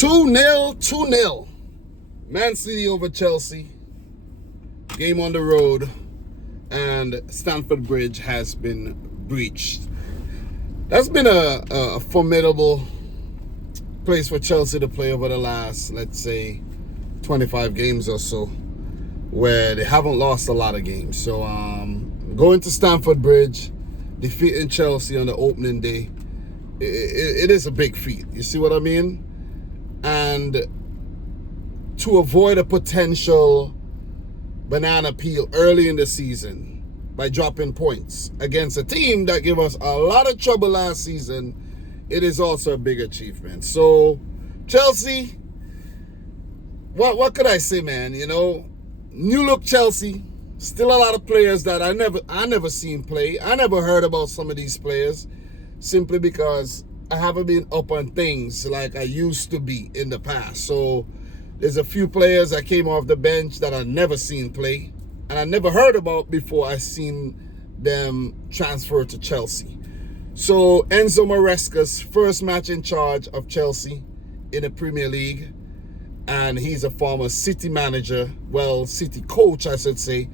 2-0, 2-0. Man City over Chelsea. Game on the road. And Stamford Bridge has been breached. That's been a formidable place for Chelsea to play over the last, let's say, 25 games or so, where they haven't lost a lot of games. So going to Stamford Bridge, defeating Chelsea on the opening day, it is a big feat. You see what I mean? And to avoid a potential banana peel early in the season by dropping points against a team that gave us a lot of trouble last season, it is also a big achievement. So Chelsea, what could I say, man? You know, new look Chelsea, still a lot of players that I never seen play. I never heard about some of these players simply because I haven't been up on things like I used to be in the past. So there's a few players that came off the bench that I never seen play and I never heard about before I seen them transfer to Chelsea. So Enzo Maresca's first match in charge of Chelsea in the Premier League, and he's a former City manager, well, City coach, I should say,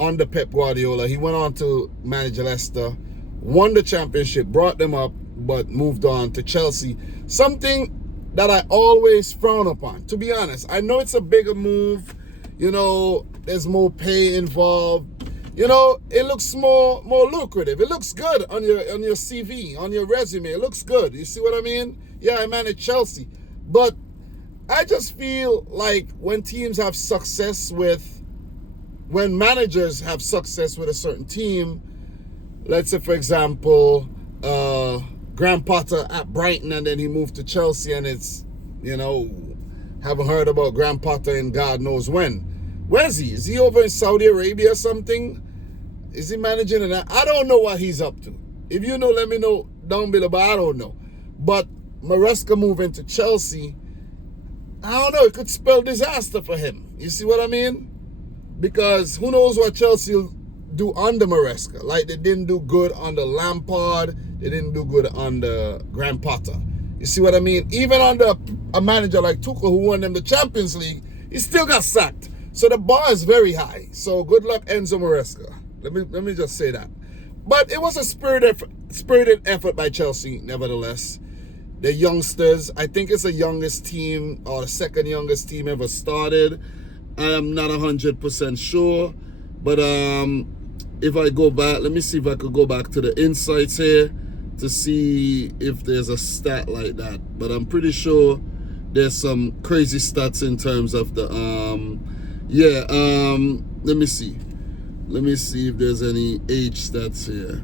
under Pep Guardiola. He went on to manage Leicester, won the championship, brought them up, but moved on to Chelsea. Something that I always frown upon, to be honest. I know it's a bigger move, you know, there's more pay involved. You know, it looks more lucrative. It looks good on your CV, on your resume. It looks good. You see what I mean? Yeah, I manage Chelsea. But I just feel like when managers have success with a certain team, let's say, for example, Graham Potter at Brighton, and then he moved to Chelsea, and it's, you know, haven't heard about Graham Potter in God knows when. Where's he? Is he over in Saudi Arabia or something? Is he managing in that? I don't know what he's up to. If you know, let me know down below, but I don't know. But Maresca moving to Chelsea, I don't know, it could spell disaster for him. You see what I mean? Because who knows what Chelsea will do under Maresca. Like, they didn't do good under Lampard. They didn't do good under Graham Potter. You see what I mean? Even under a manager like Tuchel, who won them the Champions League, he still got sacked. So the bar is very high. So good luck, Enzo Maresca. Let me just say that. But it was a spirited effort by Chelsea, nevertheless. The youngsters, I think it's the youngest team or the second youngest team ever started. I am not 100% sure. But if I go back, let me see if I could go back to the insights here to see if there's a stat like that. But I'm pretty sure there's some crazy stats in terms of the let me see. Let me see if there's any age stats here.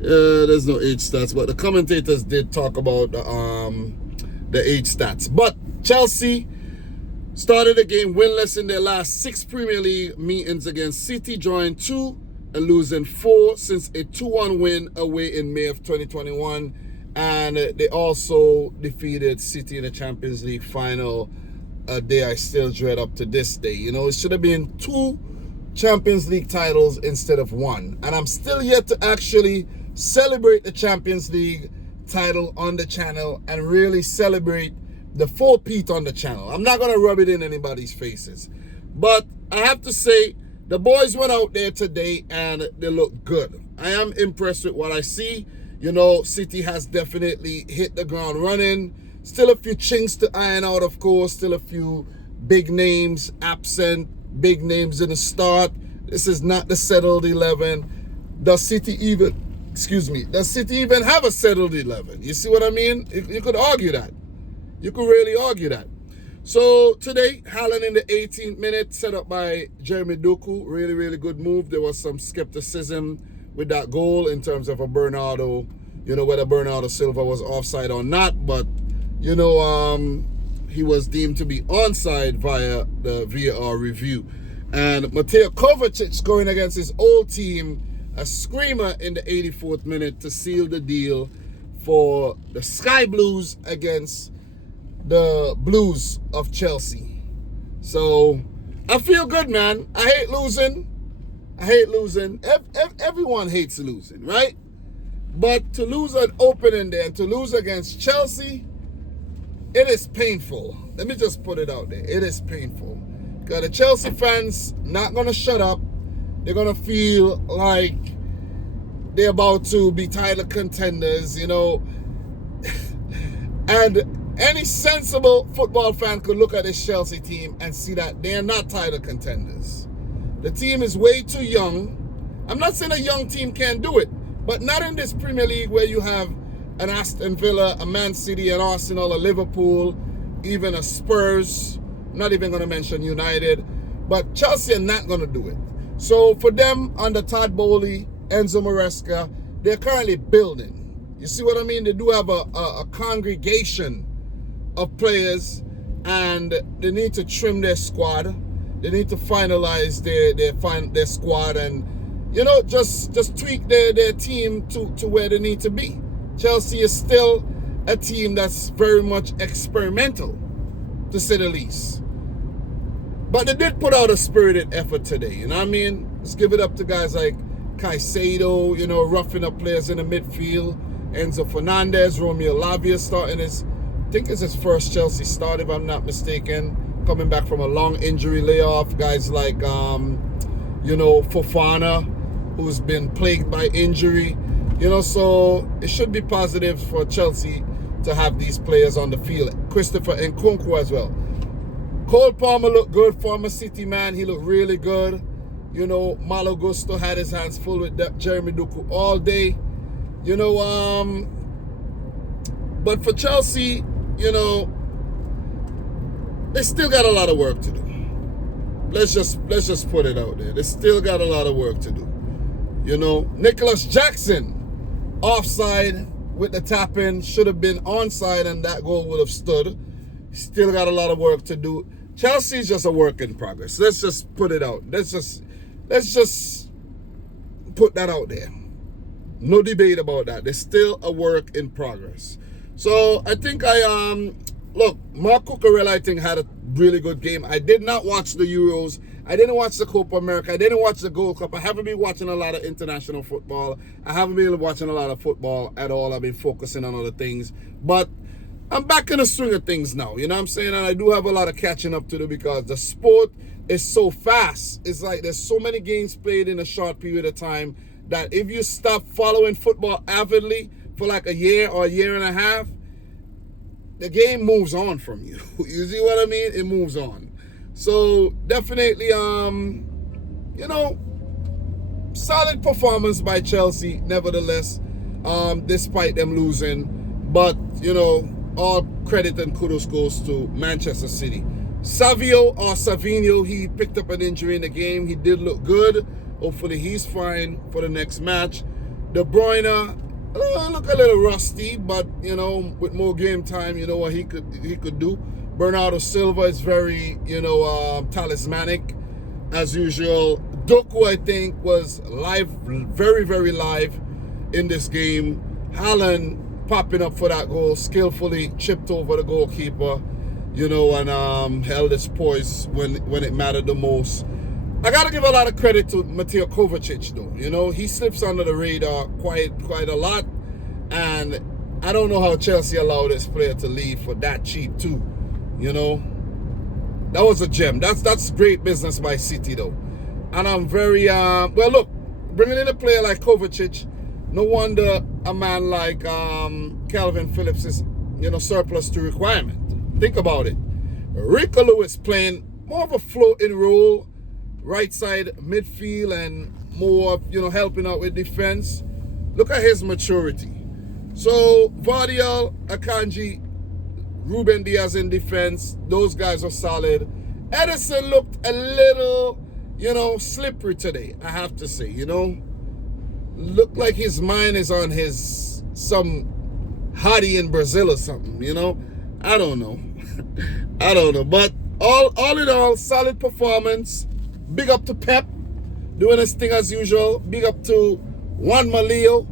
There's no age stats, but the commentators did talk about the age stats. But Chelsea started the game winless in their last 6 Premier League meetings against City, drawing 2 and losing 4 since a 2-1 win away in May of 2021. And they also defeated City in the Champions League final, a day I still dread up to this day. You know, it should have been 2 Champions League titles instead of 1. And I'm still yet to actually celebrate the Champions League title on the channel and really celebrate the 4-peat on the channel. I'm not going to rub it in anybody's faces. But I have to say, the boys went out there today and they look good. I am impressed with what I see. You know, City has definitely hit the ground running. Still a few chinks to iron out, of course. Still a few big names absent. Big names in the start. This is not the settled 11. Does City even have a settled 11? You see what I mean? You could argue that. You could really argue that. So today, Haaland in the 18th minute, set up by Jeremy Doku. Really, really good move. There was some skepticism with that goal in terms of a Bernardo, you know, whether Bernardo Silva was offside or not. But, you know, he was deemed to be onside via the VAR review. And Mateo Kovacic scoring against his old team, a screamer in the 84th minute to seal the deal for the Sky Blues against the Blues of Chelsea. So I feel good, man. I hate losing. Everyone hates losing, right? But to lose an opening there and to lose against Chelsea, it is painful. Let me just put it out there. It is painful. Because the Chelsea fans not going to shut up. They're going to feel like they're about to be title contenders, you know. And any sensible football fan could look at this Chelsea team and see that they're not title contenders. The team is way too young. I'm not saying a young team can't do it, but not in this Premier League where you have an Aston Villa, a Man City, an Arsenal, a Liverpool, even a Spurs. I'm not even going to mention United. But Chelsea are not going to do it. So for them, under Todd Bowley, Enzo Maresca, they're currently building. You see what I mean? They do have a congregation of players, and they need to trim their squad. They need to finalize their squad and, you know, just tweak their team to where they need to be. Chelsea is still a team that's very much experimental, to say the least. But they did put out a spirited effort today, you know what I mean? Let's give it up to guys like Caicedo, you know, roughing up players in the midfield. Enzo Fernandez, Romeo Lavia starting I think it's his first Chelsea start, if I'm not mistaken. Coming back from a long injury layoff. Guys like, you know, Fofana, who's been plagued by injury. You know, so it should be positive for Chelsea to have these players on the field. Christopher Nkunku as well. Cole Palmer looked good, former City man. He looked really good. You know, Malo Gusto had his hands full with that Jeremy Doku all day. You know, but for Chelsea, you know, they still got a lot of work to do. Let's just put it out there. They still got a lot of work to do. You know, Nicholas Jackson, offside with the tap-in, should have been onside and that goal would have stood. Still got a lot of work to do. Chelsea's just a work in progress. Let's just put it out. Let's just put that out there. No debate about that. There's still a work in progress. So I think look, Mark Cucurella, I think, had a really good game. I did not watch the Euros. I didn't watch the Copa America. I didn't watch the Gold Cup. I haven't been watching a lot of international football. I haven't been watching a lot of football at all. I've been focusing on other things. But I'm back in the swing of things now. You know what I'm saying? And I do have a lot of catching up to do because the sport is so fast. It's like there's so many games played in a short period of time that if you stop following football avidly for like a year or a year and a half, the game moves on from you. You see what I mean? It moves on. So definitely, you know, solid performance by Chelsea, nevertheless, despite them losing. But, you know, all credit and kudos goes to Manchester City. Savinho, he picked up an injury in the game. He did look good. Hopefully he's fine for the next match. De Bruyne, look a little rusty, but, you know, with more game time, you know what he could do. Bernardo Silva is very, you know, talismanic as usual. Doku, I think, was live, very, very live in this game. Haaland popping up for that goal, skillfully chipped over the goalkeeper, you know, and held his poise when it mattered the most. I got to give a lot of credit to Mateo Kovacic, though. You know, he slips under the radar quite a lot. And I don't know how Chelsea allowed this player to leave for that cheap, too. You know, that was a gem. That's great business by City, though. And I'm very, well, look, bringing in a player like Kovacic, no wonder a man like Calvin Phillips is, you know, surplus to requirement. Think about it. Rico Lewis playing more of a floating role, right side midfield, and more, you know, helping out with defense. Look at his maturity. So Vardiel, Akanji, Ruben Diaz in defense, those guys are solid. Edison looked a little, you know, slippery today, I have to say, you know. Looked like his mind is on some hottie in Brazil or something, you know. I don't know. I don't know. But all in all, solid performance. Big up to Pep, doing his thing as usual. Big up to Juan Malio,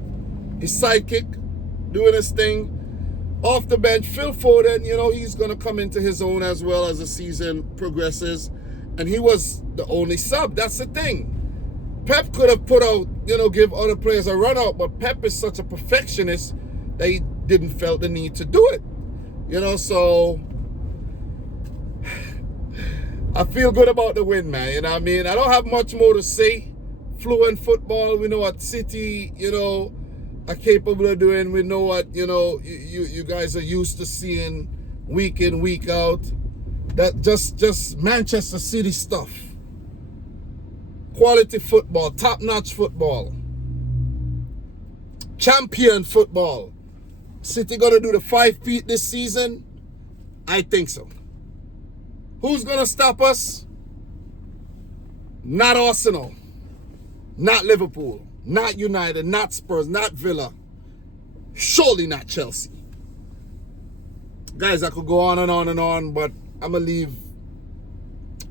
his sidekick, doing his thing. Off the bench, Phil Foden, you know, he's going to come into his own as well as the season progresses. And he was the only sub. That's the thing. Pep could have put out, you know, give other players a run out, but Pep is such a perfectionist that he didn't felt the need to do it. You know, so I feel good about the win, man. You know what I mean? I don't have much more to say. Fluent football, we know what City, you know, are capable of doing. We know what, you know, you guys are used to seeing week in, week out. That just Manchester City stuff. Quality football, top-notch football. Champion football. City gonna do the 5 feet this season? I think so. Who's gonna stop us? Not Arsenal. Not Liverpool. Not United. Not Spurs. Not Villa. Surely not Chelsea. Guys, I could go on and on and on, but I'm gonna leave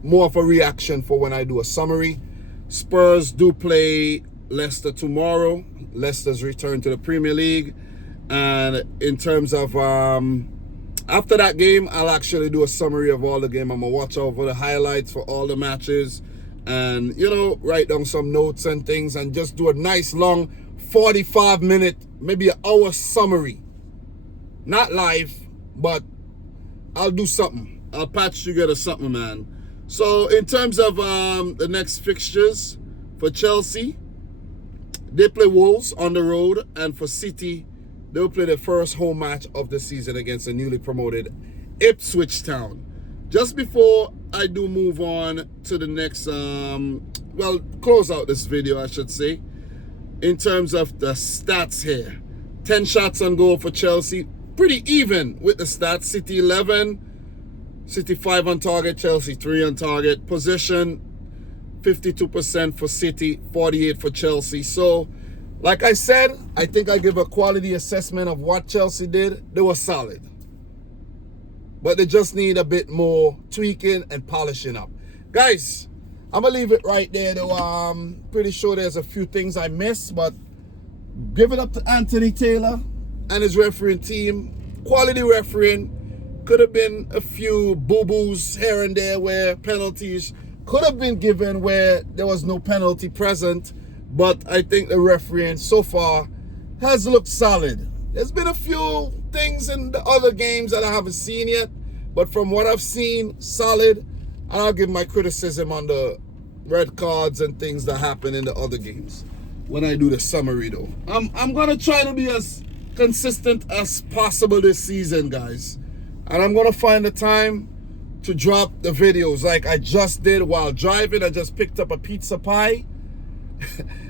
more of a reaction for when I do a summary. Spurs do play Leicester tomorrow. Leicester's return to the Premier League. And in terms of after that game, I'll actually do a summary of all the game. I'm gonna watch over the highlights for all the matches and, you know, write down some notes and things and just do a nice long 45-minute, maybe an hour summary. Not live, but I'll do something. I'll patch together something, man. So in terms of the next fixtures for Chelsea, they play Wolves on the road, and for City, they'll play the first home match of the season against the newly promoted Ipswich Town. Just before I do move on to the next, well, close out this video, I should say, in terms of the stats here. 10 shots on goal for Chelsea. Pretty even with the stats. City 11, City 5 on target, Chelsea 3 on target. Possession, 52% for City, 48% for Chelsea. So, like I said, I think I give a quality assessment of what Chelsea did. They were solid. But they just need a bit more tweaking and polishing up. Guys, I'm going to leave it right there, though. I'm pretty sure there's a few things I missed, but give it up to Anthony Taylor and his refereeing team. Quality refereeing. Could have been a few boo-boos here and there where penalties could have been given where there was no penalty present. But I think the refereeing so far has looked solid. There's been a few things in the other games that I haven't seen yet. But from what I've seen, solid. And I'll give my criticism on the red cards and things that happen in the other games when I do the summary, though. I'm going to try to be as consistent as possible this season, guys. And I'm going to find the time to drop the videos like I just did while driving. I just picked up a pizza pie.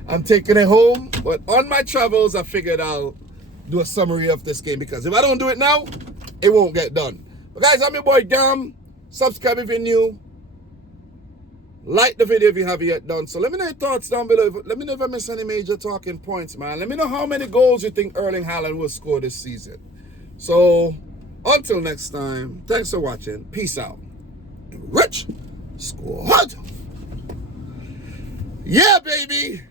I'm taking it home. But on my travels, I figured I'll do a summary of this game, because if I don't do it now, it won't get done. But guys, I'm your boy Dam. Subscribe if you're new. Like the video if you haven't yet done so. Let me know your thoughts down below. Let me know if I miss any major talking points, man. Let me know how many goals you think Erling Haaland will score this season. So, until next time, thanks for watching. Peace out. Rich Squad. Yeah, baby.